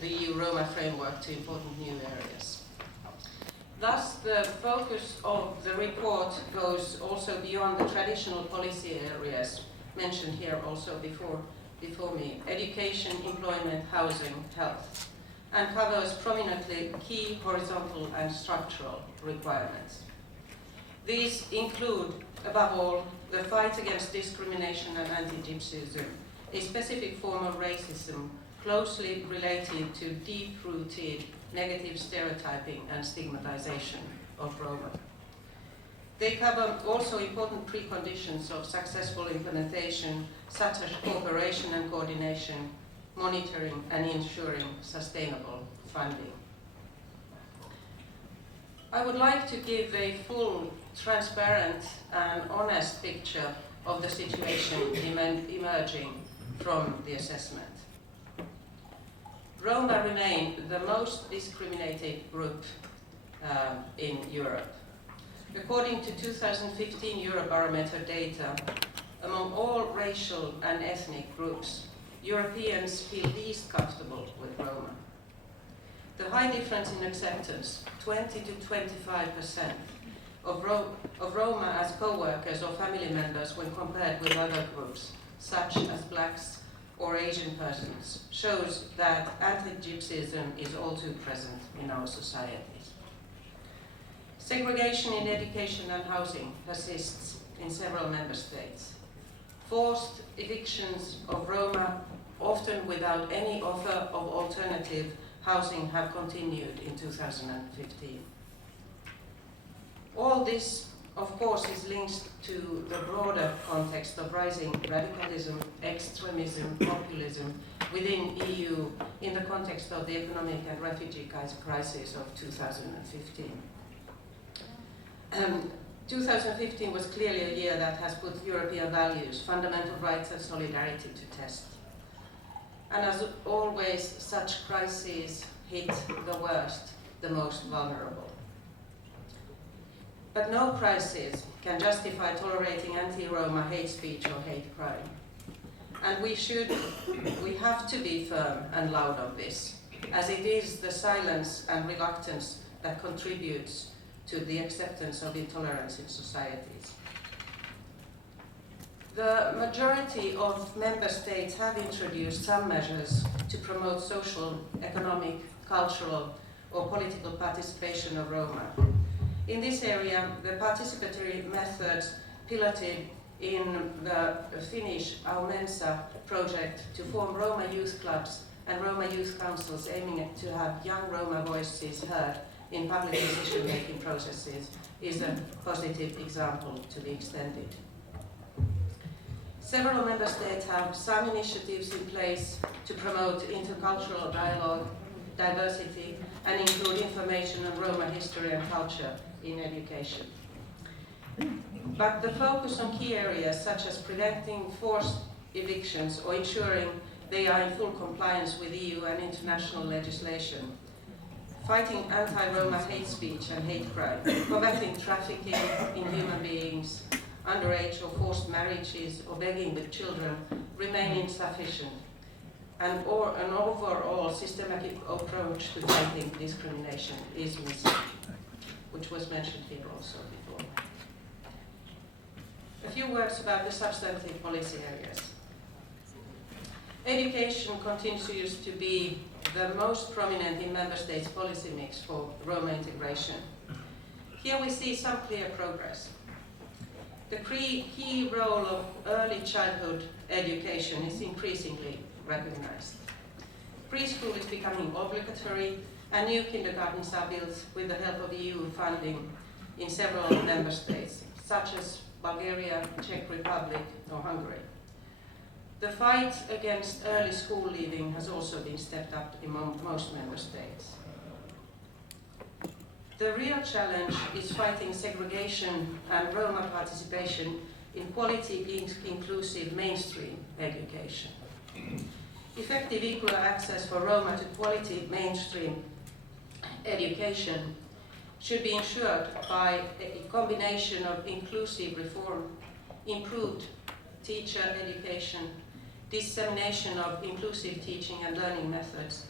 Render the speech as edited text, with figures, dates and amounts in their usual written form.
the EU Roma framework to important new areas. Thus, the focus of the report goes also beyond the traditional policy areas mentioned here also before me: education, employment, housing, health, and covers prominently key horizontal and structural requirements. These include, above all, the fight against discrimination and anti-Gypsyism, a specific form of racism closely related to deep-rooted negative stereotyping and stigmatization of Roma. They cover also important preconditions of successful implementation, such as cooperation and coordination, monitoring and ensuring sustainable funding. I would like to give a full, transparent and honest picture of the situation emerging from the assessment. Roma remain the most discriminated group in Europe. According to 2015 Eurobarometer data, among all racial and ethnic groups, Europeans feel least comfortable with Roma. The high difference in acceptance, 20 to 25% of Roma as co-workers or family members when compared with other groups, such as blacks or Asian persons, shows that anti-Gypsyism is all too present in our societies. Segregation in education and housing persists in several member states. Forced evictions of Roma, often without any offer of alternative housing, have continued in 2015. All this, of course, is linked to the broader context of rising radicalism, extremism, populism within EU in the context of the economic and refugee crisis of 2015. 2015 was clearly a year that has put European values, fundamental rights and solidarity to test. And as always, such crises hit the worst, the most vulnerable. But no crisis can justify tolerating anti-Roma hate speech or hate crime. And we have to be firm and loud on this, as it is the silence and reluctance that contributes to the acceptance of intolerance in societies. The majority of member states have introduced some measures to promote social, economic, cultural, or political participation of Roma. In this area, the participatory methods piloted in the Finnish Aumensa project to form Roma youth clubs and Roma youth councils aiming to have young Roma voices heard in public decision-making processes is a positive example to be extended. Several member states have some initiatives in place to promote intercultural dialogue, diversity, and include information on Roma history and culture in education. But the focus on key areas such as preventing forced evictions or ensuring they are in full compliance with EU and international legislation, fighting anti-Roma hate speech and hate crime, combating trafficking in human beings, underage or forced marriages or begging with children remain insufficient, and an overall systematic approach to fighting discrimination is missing, which was mentioned here also before. A few words about the substantive policy areas. Education continues to be the most prominent in member states' policy mix for Roma integration. Here we see some clear progress. The key role of early childhood education is increasingly recognized. Preschool is becoming obligatory, and new kindergartens are built with the help of EU funding in several member states, such as Bulgaria, Czech Republic, or Hungary. The fight against early school leaving has also been stepped up in most member states. The real challenge is fighting segregation and Roma participation in quality, inclusive mainstream education. Effective equal access for Roma to quality mainstream education should be ensured by a combination of inclusive reform, improved teacher education, dissemination of inclusive teaching and learning methods,